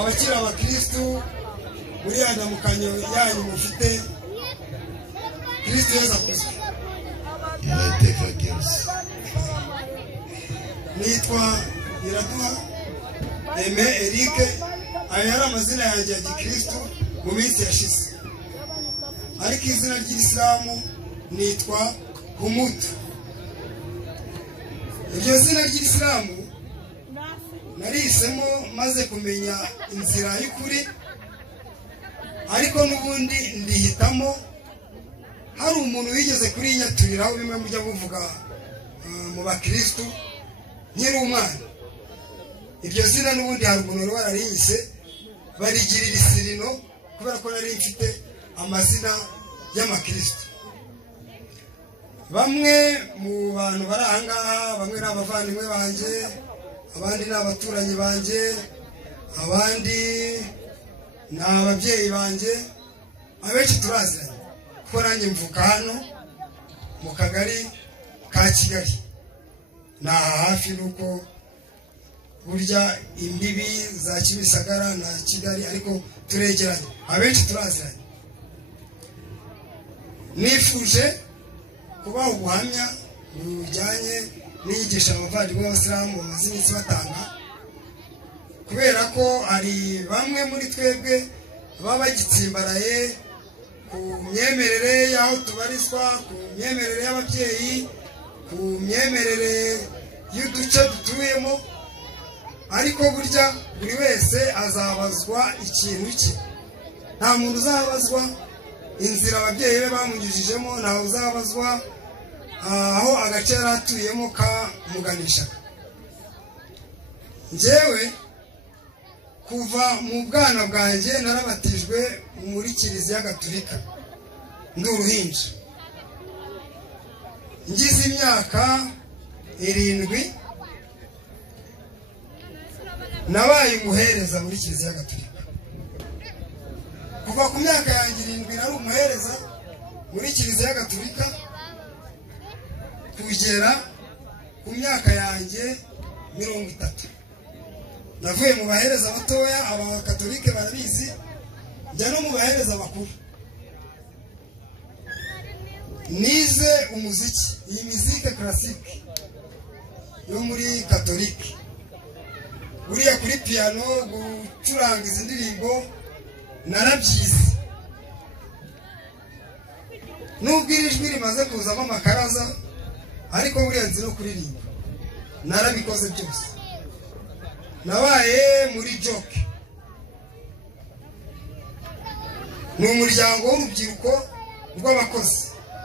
abakira abakristu muri adamukanyo yanyu mufite Kristo Yesu akuzwe. Iteka ryose. Nitwa Iraduha Aime Eric, aya ari amazina yanjye ya gikristo mu minsi yashize. Ariko izina ry'Isilamu nitwa Humutu. Iryo zina ry'Isilamu narisemo maze kumenya inzira y'ukuri, ariko n'ubundi ndihitamo. Hari umuntu wigeze kuri nyaturiraho bimwe mujya buvuga mu bakristo nyiri umwana. Iryo zina n'ubundi hari umuntu warariyise barigirira isirino kubera ko nari mfite amazina y'amakristo. Bamwe mu bantu bari ahangaha, bamwe ni abavandimwe banje, abandi ni abaturanyi banje, abandi ni ababyeyi banje, abenshi turaziranye kuko nanjye mvuka hano mu kagari ka Kigali. Ni hafi nuko burya imbibi za Kimisagara na Kigali, ariko turegeranye, abenshi turaziranye. Nifuje kubaho ubuhamya bujyanye n'inyigisho abavandimwe b'Abasilamu bamaze iminsi batanga, kubera ko hari bamwe muri twebwe baba bagitsimbaraye ku myemerere y'aho tubarizwa, ku myemerere y'ababyeyi, ku myemerere y'uduce dutuyemo. Ariko burya buri wese azabazwa ikintu cye. Nta muntu uzabazwa inzira ababyeyi be bamunyujijemo, ntawe uzabazwa aho agace yari atuyemo kamuganishaga. Njyewe kuva mu bwana bwanjye narabatijwe muri Kiliziya Gatolika ndi uruhinja. Ngize imyaka 7 nabaye umuhereza muri Kiliziya Gatolika. Kuva ku myaka yanjye 7 nari umuhereza muri Kiliziya Gatolika kugera ku myaka yanjye 30. Navuye mu bahereza batoya, abakatolike barabizi, njya no mu bahereza bakuru. Nize umuziki, iyi muzike classique yo muri Katolike. Buriya kuri piano gucuranga izi ndirimbo narabyize. Nubwo iri jwi rimaze kuzamo amakaraza, ariko buriya nzi no kuririmba. Narabikoze byose. Nabaye muri joke. Ni umuryango w'urubyiruko rw'abakozi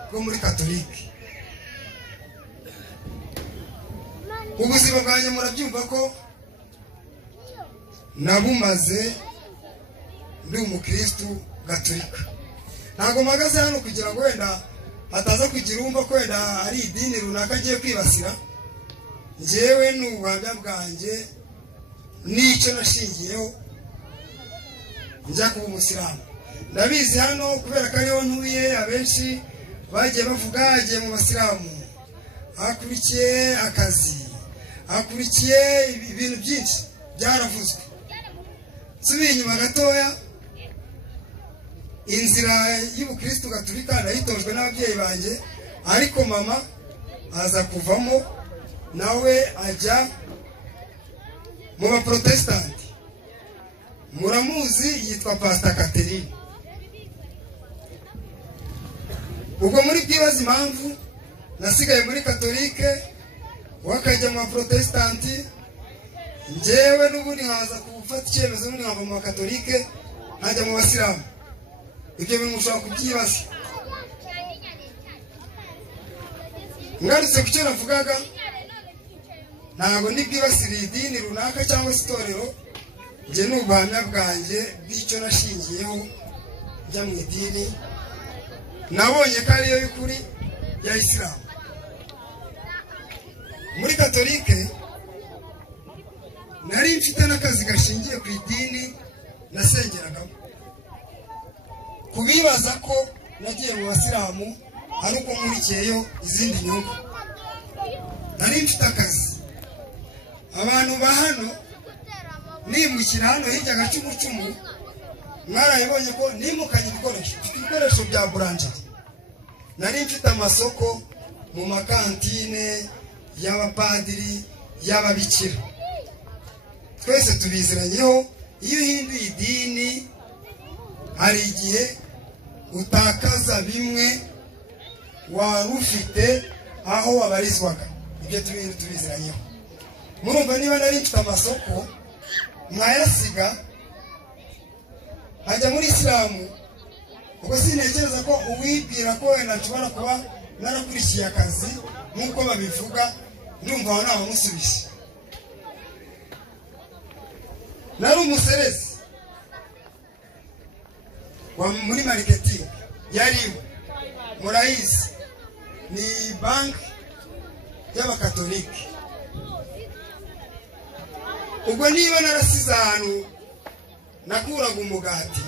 rwo muri Katolike. Ubuzima bwanjye murabyumva ko nabumaze ndi umukristo Gatolika. Ntago mpagaze hano kugira ngo wenda hataza kugira umva ko wenda ari idini runaka agiye kwibasira. Njyewe n'ubuhamya bwanjye n'icyo nashingiyeho njya kuba umusilamu. Ndabizi hano kubera ko ariho ntuye, abenshi bagiye bavuga agiye mu basilamu, akurikiye akazi, akurikiye ibintu byinshi byaravuzwe. Subiye inyuma gatoya, inzira y'ubukristo Gatolika nayitojwe n'ababyeyi banjye, ariko mama aza kuvamo nawe ajya mu baprotestanti. Muramuzi, yitwa Pastor Catherine. Ubwo muri byibaza impamvu nasigaye muri Katolike wakajya mu baprotestanti, njyewe n'ubundi nkaza gufata icyemezo n'ubundi nkava mu Katolike nkajya mu basilamu. Ibyo bintu mushobora kubyibaza. Ngarutse ku cyo navugaga, ntabwo ndi bwibasire idini runaka cyangwa se itorero. Njye n'ubuhamya bwanjye bw'icyo nashingiyeho njya mu idini nabonye ko ariyo y'ukuri ya Isilamu. Muri Katolike nari mfite n'akazi gashingiye ku idini nasengeragamo. Kubibaza ko nagiye mu basilamu ari uko nkurikiyeyo izindi nyungu. Nari mfite akazi. Abantu ba hano nimukira hano hirya Gacumucumu mwarayibonye ko nimukanye ibikoresho bya buranjeri. Nari mfite amasoko mu makantine y'abapadiri y'ababikira. Twese tubiziranyeho iyo uhinduye idini hari igihe utakaza bimwe wari ufite aho wabarizwaga. Ibyo tubiziranyeho. Murumva niba nari mfite amasoko mwayasiga hajya muri Islamu, ubwo sintekereza ko uwibwira ko wenda nshobora kuba narakurikiye akazi nk'uko babivuga, ndumva aho ntaho musubishe. Nari umuserezi muri marketing yariwe, murayizi ni banki y'abakatolike. Ubwo niba narasize ahantu nakuraga umugati,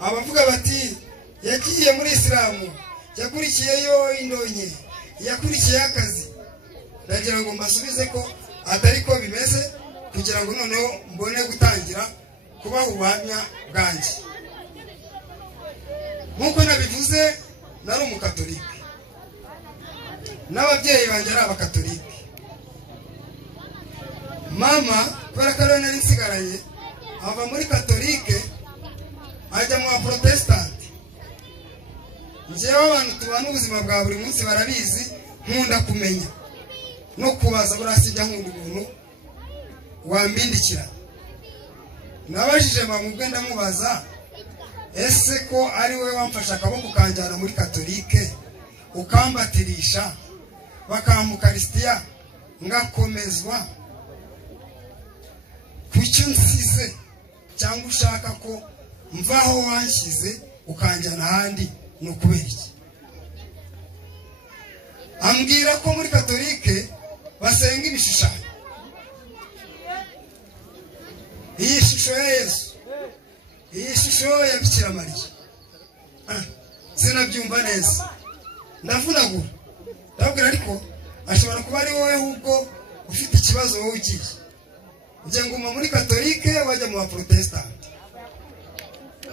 abavuga bati yagiye muri Islamu, yakurikiyeyo indonye, yakurikiye akazi, ndagira ngo mbasubize ko atari ko bimeze, kugira ngo noneho mbone gutangira kubaha ubuhamya bwanjye. Nk'uko nabivuze, nari umukatolike, n'ababyeyi banjye ari abakatolike. Mama kubera ko nari nsigaranye ava muri katolike ajya mu baprotestante. Njyewe abantu tubana ubuzima bwa buri munsi barabizi, nkunda kumenya no kubaza, burasijya nkunda umuntu wambindikira. Nabajije mama ubwe ndamubaza, ese ko ari we wamfasha akaboko kanjyana muri katolike ukambatirisha bakamukarisitiya ngakomezwa, kucyo nsize cyangwa ushaka ko mvaho wanshyize ukanjyana ahandi ni ukubera iki? Ambwira ko muri katolike basenga ibishushanyo. Iyi shusho ya Yesu, iyi shusho ya Bikira Mariya, sinabyumva neza, ndavunagura. Ndabwira ariko ashobora kuba ari wowe ahubwo ufite ikibazo wowe ugiye. Njye nguma muri katolike wajya mu baprotestante.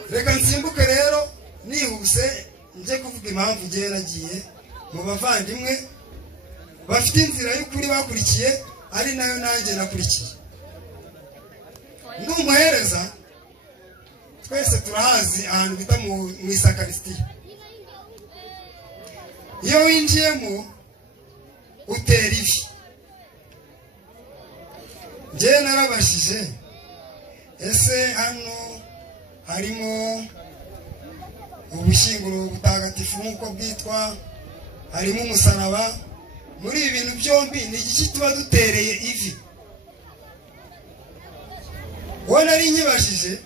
Reka nsimbuke rero nihuse nje kuvuga impamvu ngiye nagiye mu bavandimwe bafite inzira y'ukuri bakurikiye, ari nayo nanjye nakurikiye. Ndumuhereza, twese turahazi ahantu bita mu isakarisitiya. Iyo winjiyemo utera ivi. Njye narabashije, ese hano harimo ubushyinguro butagatifu nk'uko bwitwa, harimo umusaraba, muri ibi bintu byombi ni iki tuba dutereye ivi? Uwo nari nkibashije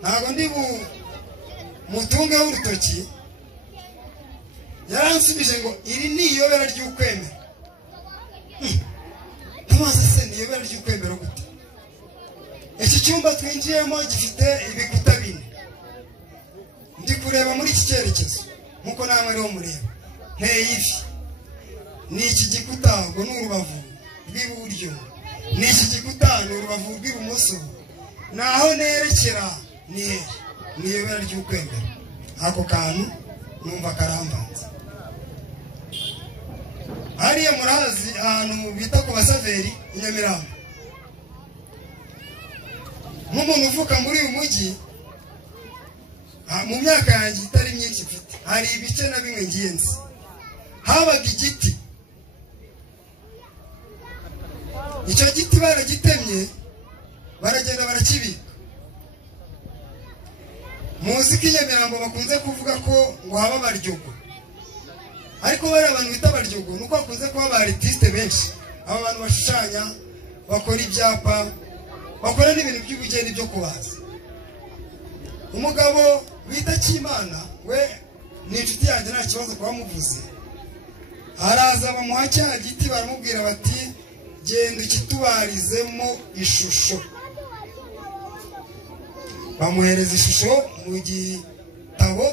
ntabwo ndi mutungeho urutoki, yaransubije ngo iri ni iyobera ry'ukwemera. Tumaze se ni iyobera ry'ukwemera gute? Iki cyumba twinjiyemo gifite ibikuta bine. Ndi kureba muri iki cyerekezo nkuko namwe ariho mureba, nteye ivi. Ni iki gikuta ngo ni urubavu rw'iburyo, ni iki gikuta ni urubavu rw'ibumoso, naho nerekera ni iyobera ry'ukwemera. Ako kantu numva karambanza. Hariya murazi ahantu bita ku Basaveri i Nyamirambo. Nk'umuntu uvuka muri uyu mujyi, mu myaka yanjye itari myinshi mfite, hari ibice na bimwe ngiye nzi. Habaga igiti, icyo giti baragitemye baragenda barakibika. Muzi ko i Nyamirambo bakunze kuvuga ko ngo haba Baryogo, ariko bari abantu bita Baryogo nuko bakunze kuba ba artiste benshi. Aba bantu bashushanya, bakora ibyapa, bakora n'ibintu by'ubugeni byo kubaza. Umugabo bita Kimana we ni inshuti yanjye, nta kibazo kuba muvuze. Araza bamuha cya giti, baramubwira bati genda ukitubarizemo ishusho. Bamuhereza ishusho mu gitabo,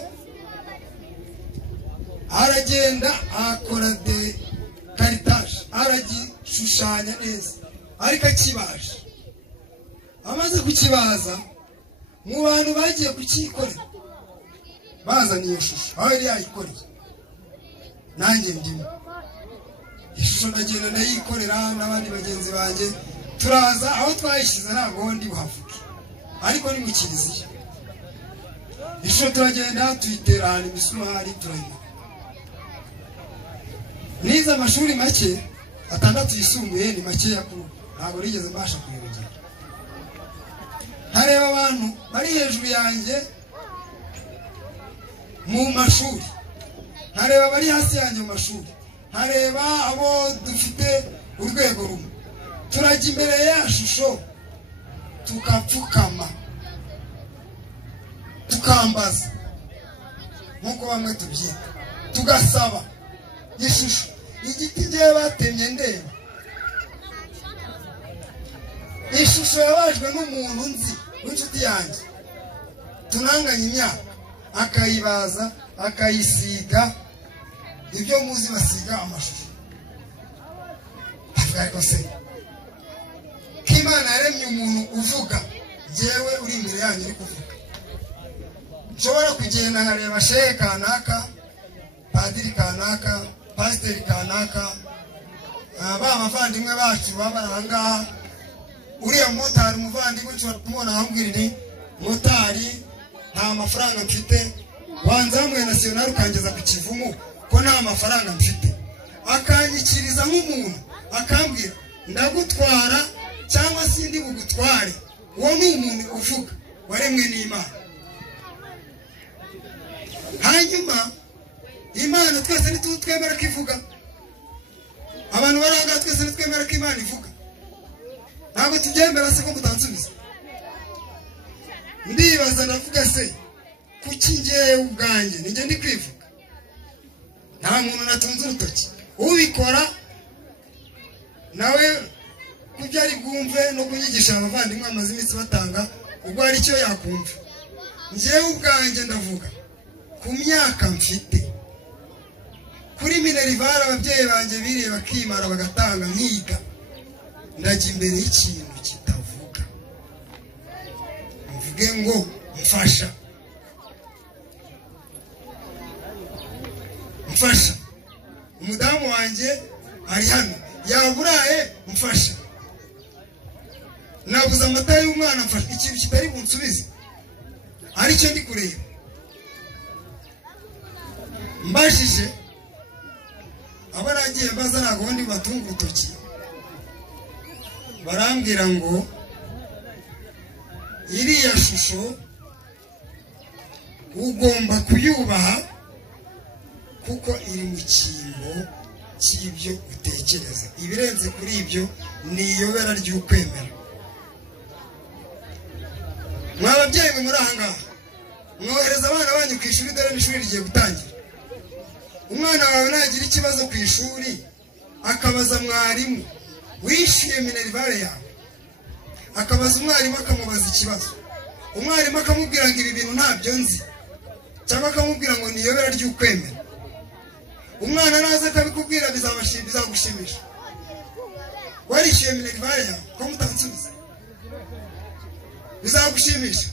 aragenda akora de karitage, aragishushanya neza, ariko akibaje amaze kukibaza mu bantu bagiye kukikorera bazana iyo shusho aho yari yayikoreye nanjye ndimo ishusho ndagenda ndayikorera n'abandi bagenzi banjye turaza aho twayishyize ntabwo ndi buhavuge ariko ni mu kiliziya ishusho turagenda tuyitera ahantu imisumari turayimara nize amashuri make 6 yisumbuye ni makeya kuri ntabwo rigeze mbasha kuyongera ntareba abantu bari hejuru yanjye mu mashuri ntareba bari hasi yanjye mu mashuri ntareba abo dufite urwego rumwe turajya imbere ya shusho tukapfukama tukambaza nkuko bamwe tubyita tugasaba ishusho igiti giye batemye ndeba ishusho yabajwe n'umuntu nzi w'inshuti yanjye tunanganye imyaka akayibaza akayisiga ibyo muzi basiga amashusho ariko se Imana yaremye umuntu uvuga jewe uri imbere yanyu uri kuvuga nshobora kugenda nkareba shehe kanaka padiri kanaka pasiteri kanaka bavandimwe bacu babaranga uriya motari umuvandimwe nshobora kumubona ahambwira nti motari nta mafaranga mfite wanzamuye national ukangeza ku Kivumu ko nta mafaranga mfite akanyikiriza nk'umuntu akambwira ndagutwara cyangwa sindi bugutware uwo ni umuntu uvuga waremwe n'Imana hanyuma Imana twese nitutwemera ko ivuga abantu baranga twese nitwemera ko Imana ivuga ntabwo tubyemera se ko mutansubiza ndibaza ndavuga se kuki ngewe ubwanjye ninjye ndi kwivuga nta muntu natunze urutoki ubikora nawe kubyo ari bwumve no kunyigisha abavandimwe amaze iminsi batanga ubwo hari icyo yakumva ngewe ubwanjye ndavuga ku myaka mfite kuri minerivare ababyeyi banjye biriye bakimara bagatanga nkiga ndajya imbere y'ikintu kitavuga mvuge ngo mfasha umudamu wanjye ari hano yaburaye mfasha nabuze amata y'umwana mfasha ikintu kitari bunsubize aricyo ndi kureba mbashije abo nagiye mbaza ntabwo ndi batunga urutoki barambwira ngo iriya shusho ugomba kuyubaha kuko iri mu cyimbo cy'ibyo utekereza ibirenze kuri ibyo ni iyobera ry'ukwemera mwababyeyi mwe muri aha ngaha mwohereza abana banyu ku ishuri dore n'ishuri rigiye gutangira umwana wawe nagira ikibazo ku ishuri akabaza mwarimu wishyuye minerivare yawe akabaza umwarimu akamubaza ikibazo umwarimu akamubwira ngo ibi bintu ntabyo nzi cyangwa akamubwira ngo ni iyobera ry'ukwemera umwana naza akabikubwira bizagushimisha warishyuye minerivare yawe ko mutansubiza bizagushimisha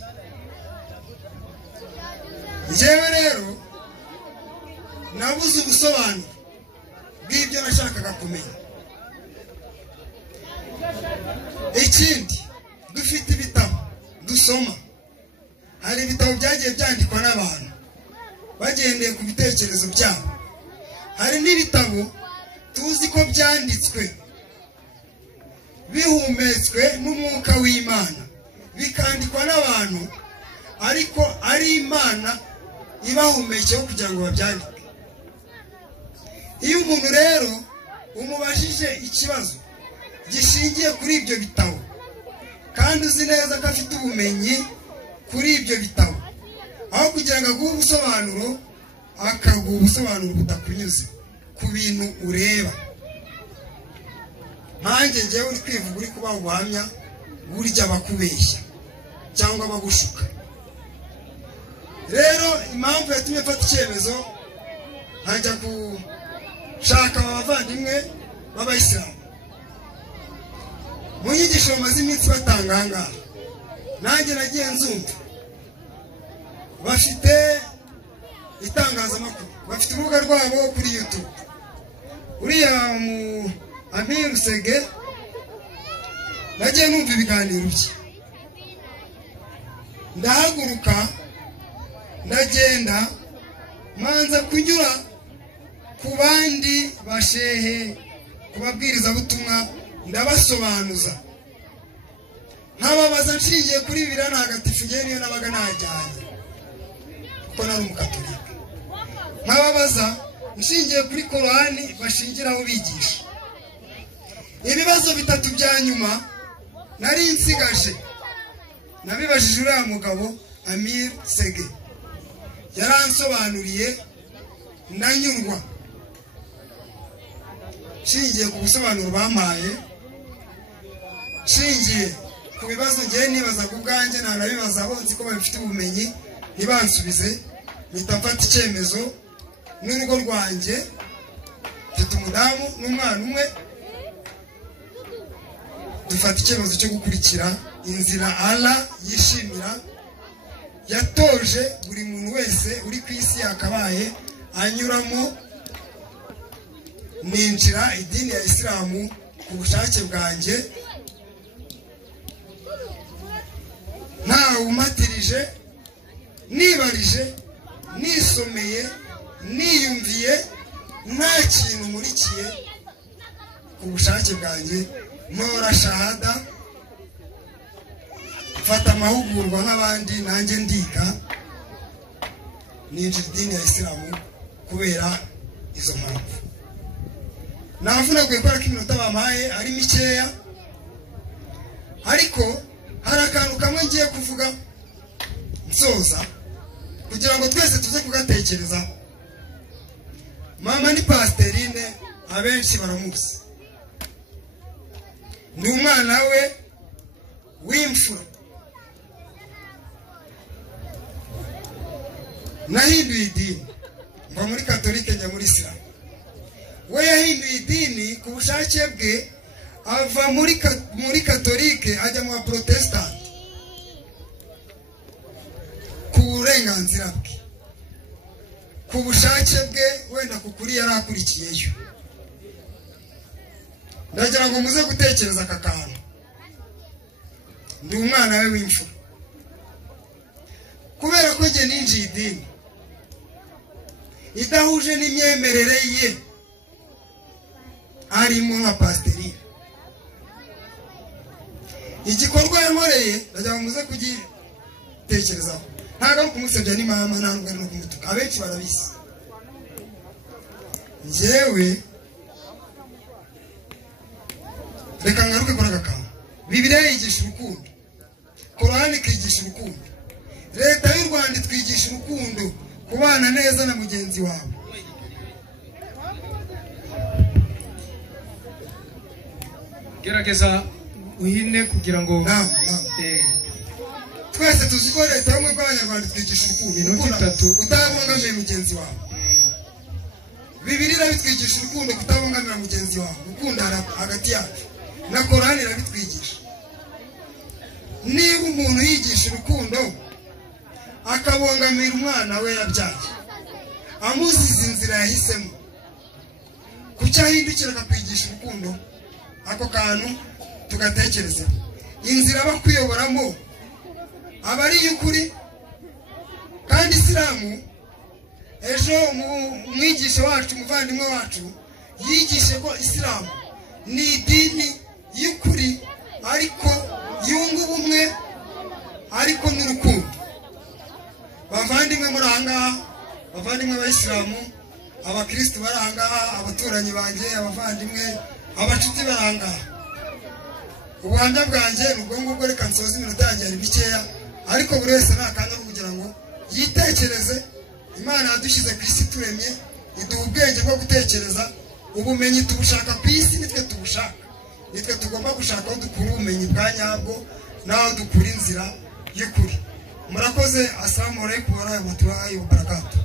njyewe rero nabuze ubusobanuro bw'ibyo nashakaga kumenya ikindi dufite ibitabo dusoma hari ibitabo byagiye byandikwa n'abantu bagendeye ku bitekerezo byabo hari n'ibitabo tuzi ko byanditswe bihumetswe n'umwuka w'Imana bikandikwa n'abantu ariko ari Imana ibahumekeho kugira ngo babyandike iyo umuntu rero umubajije ikibazo gishingiye kuri ibyo bitabo kandi uzi neza ko afite ubumenyi kuri ibyo bitabo aho kugira ngo aguhe ubusobanuro akaguha ubusobanuro butakunyuze ku bintu ureba nkanjye njyewe uri kwivuga uri kubaha ubuhamya burya bakubeshya cyangwa bagushuka rero impamvu yatumye mfata icyemezo nkajya gushaka abavandimwe b'abayisilamu mu nyigisho bamaze iminsi batanga aha ngaha nanjye nagiye nzumva bafite itangazamakuru, bafite urubuga rwabo kuri YouTube. Uriya mu Amir Sege nagiye numva ibiganiro bye, ndahaguruka ndagenda manza kunyura ku bandi bashehe, kubabwiriza butumwa, ndabasobanuza nkababaza nshingiye kuri Bibiliya ntagatifu ngiye niyo nabaga najyanye kuko nari umukatolika, nkababaza nshingiye kuri Korani bashingiraho bigisha. Ibibazo bitatu bya nyuma nari nsigaje nabibajije uriya mugabo Amir Sege, yaransobanuriye ndanyurwa nshingiye ku busobanuro bampaye, nshingiye ku bibazo ngiye nibazaga ubwanjye ntanabibaza abo nzi ko babifite ubumenyi ntibansubize, mpita mfata icyemezo n'urugo rwanjye, mfite umudamu n'umwana umwe, dufata icyemezo cyo gukurikira inzira Allah yishimira yatoje buri muntu wese uri ku isi yakabaye anyuramo. Ninjira idini ya Isilamu ku bushake bwanjye, ntawe umatirije, nibarije, nisomeye, niyumviye, nta kintu nkurikiye, ku bushake bwanjye ntora shahada, mfata amahugurwa nk'abandi, nanjye ndiga, ninjira idini ya Isilamu kubera izo mpamvu. Navunaguye kubera ko iminota bampaye ari mikeya, ariko hari akantu kamwe ngiye kuvuga nsoza kugira ngo twese tuze kugatekereza. Mama ni Pasiterine, abenshi baramuzi, ni umwana we w'imfura. Nahinduye idini mva muri Katolike njya muri Isilamu. We yahinduye idini ku bushake bwe, ava muri Katolike ajya mu Protestant ku burenganzira bwe, ku bushake bwe, wenda kukuri yari akurikiyeyo. Ndagira ngo muze gutekereza aka kantu. Ndi umwana we w'imfura, kubera ko njye ninjiye idini idahuje n'imyemerere ye arimo nka Pasiterine. Igikorwa yankoreye ndagira ngo muze kugitekerezaho, ntabwo ari kumusebya ni mama, ntabwo ari no kumutuka, abenshi barabizi. Njyewe reka ngaruke kuri aka kantu. Bibiliya yigisha urukundo, Korani ikigisha urukundo, Leta y'u Rwanda itwigisha urukundo, kubana neza na mugenzi wawe. Gerageza uhine kugira ngo twese tuzi ko Leta y'ubumwe bw'Abanyarwanda itwigisha urukundo, utabangamiye mugenzi wawe. Bibiliya irabitwigisha urukundo, kutabangamira mugenzi wawe, gukunda hagati yacu, na Korani irabitwigisha. Niba umuntu yigisha urukundo akabongamira umwana we yabyaye, amuziza inzira yahisemo, kuki ahindukira akakwigisha urukundo? Ako kantu tugatekereza. Inzira aba kuyoboramo aba ari y'ukuri, kandi Isilamu ejo umwigisha wacu, umuvandimwe wacu yigishe ko Isilamu ni idini y'ukuri, ariko yunga ubumwe, ariko n'urukundo. Bavandimwe muri ahangaha, bavandimwe b'Isilamu, abakristo bari ahangaha, abaturanyi banjye, abavandimwe, abacuti bari ahangaha, ubuhamya bwanjye nubwo ngubwo, reka nsoze iminota yanjye ari mikeya, ariko buri wese nakanya kugira ngo yitekereze. Imana yadushyize ku isi turemye, iduha ubwenge bwo gutekereza. Ubumenyi tubushaka ku isi, nitwe tubushaka, nitwe tugomba gushaka aho dukura ubumenyi bwa nyabwo, n'aho dukura inzira y'ukuri. Murakoze. Assalamu alaikum wa rahmatullahi wa barakatuh.